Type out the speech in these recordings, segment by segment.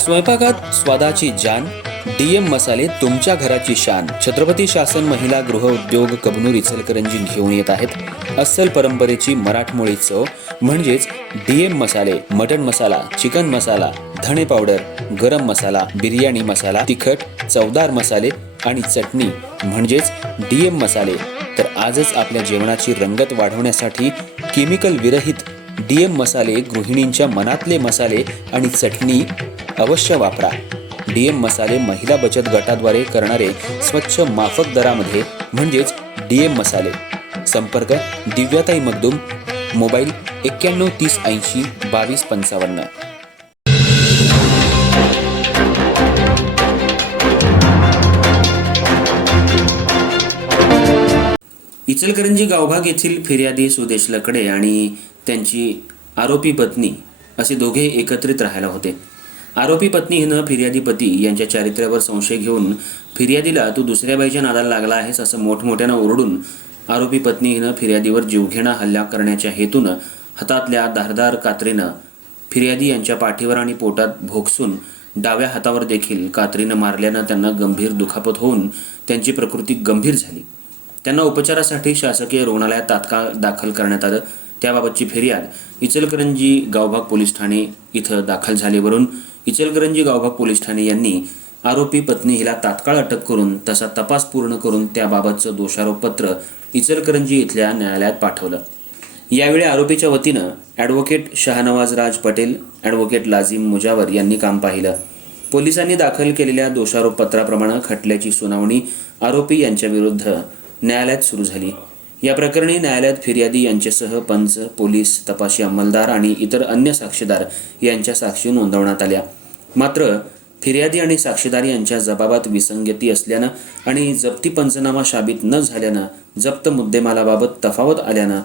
स्वयंपाकात स्वादाची जान, डीएम मसाले तुमच्या घराची शान. छत्रपती शासन महिला गृह उद्योग कबनूर इचलकरंजी घेऊन येत आहेत अस्सल परंपरेची मराठमोळी चव म्हणजेच डीएम मसाले. मटन मसाला, चिकन मसाला, धणे पावडर, गरम मसाला, बिर्याणी मसाला, तिखट चवदार मसाले आणि चटणी म्हणजेच डीएम मसाले. तर आजच आपल्या जेवणाची रंगत वाढवण्यासाठी केमिकल विरहित डीएम मसाले, गृहिणींच्या मनातले मसाले आणि चटणी अवश्य वापरा. डीएम मसाले महिला बचत गटाद्वारे करणारे स्वच्छ माफक दरामध्ये म्हणजेच डीएम मसाले. संपर्क दिव्याताई मगदूम, मोबाईल 91 30 80 22 55. इचलकरंजी गावभाग येथील फिर्यादी सुदेश लकडे आणि त्यांची आरोपी पत्नी असे दोघे एकत्रित राहायला होते. आरोपी पत्नी हिनं फिर्यादी पती यांच्या चारित्र्यावर संशय घेऊन फिर्यादीला तू दुसऱ्या बाईच्या नादाला लागला आहेस असं मोठमोठ्यानं ओरडून आरोपी पत्नी हिनं फिर्यादीवर जीवघेणा हल्ला करण्याच्या हेतूनं हातातल्या धारदार कात्रीनं फिर्यादी यांच्या पाठीवर आणि पोटात भोगसून डाव्या हातावर देखील कात्रीनं मारल्यानं त्यांना गंभीर दुखापत होऊन त्यांची प्रकृती गंभीर झाली. त्यांना उपचारासाठी शासकीय रुग्णालयात तात्काळ दाखल करण्यात आलं. त्याबाबतची फिर्याद इचलकरंजी गावभाग पोलीस ठाणे इथं दाखल झाल्यावरून इचलकरंजी गावभाग पोलीस ठाणे यांनी आरोपी पत्नी हिला तात्काळ अटक करून तसा तपास पूर्ण करून त्याबाबतचं दोषारोपपत्र इचलकरंजी इथल्या न्यायालयात पाठवलं. यावेळी आरोपीच्या वतीनं ॲडव्होकेट शाहनवाज राज पटेल, ॲडव्होकेट लाजिम मुजावर यांनी काम पाहिलं. पोलिसांनी दाखल केलेल्या दोषारोपपत्राप्रमाणे खटल्याची सुनावणी आरोपी यांच्या विरुद्ध न्यायालयात सुरू झाली. या प्रकरणी न्यायालयात फिर्यादी यांच्यासह पंच, पोलीस, तपासी अंमलदार आणि इतर अन्य साक्षीदार यांच्या साक्षी नोंदवण्यात आल्या. मात्र फिर्यादी आणि साक्षीदार यांच्या जबाबात विसंगती असल्यानं आणि जप्ती पंचनामा साबित न झाल्यानं जप्त मुद्देमालाबाबत तफावत आल्यानं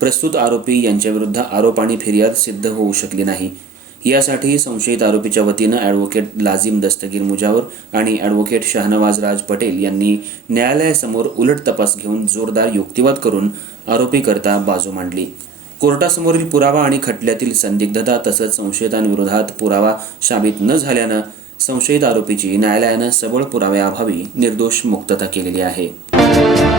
प्रस्तुत आरोपी यांच्याविरुद्ध आरोप आणि फिर्याद सिद्ध होऊ शकली नाही. यासाठी संशयित आरोपीच्या वतीनं ॲडव्होकेट लाजिम दस्तगीर मुजावर आणि ॲडव्होकेट शाहनवाज राज पटेल यांनी न्यायालयासमोर उलट तपास घेऊन जोरदार युक्तिवाद करून आरोपीकरता बाजू मांडली. कोर्टासमोरील पुरावा आणि खटल्यातील संदिग्धता तसंच संशयितांविरोधात पुरावा साबित न झाल्यानं संशयित आरोपीची न्यायालयानं सबळ पुराव्याअभावी निर्दोष मुक्तता केलेली आहे.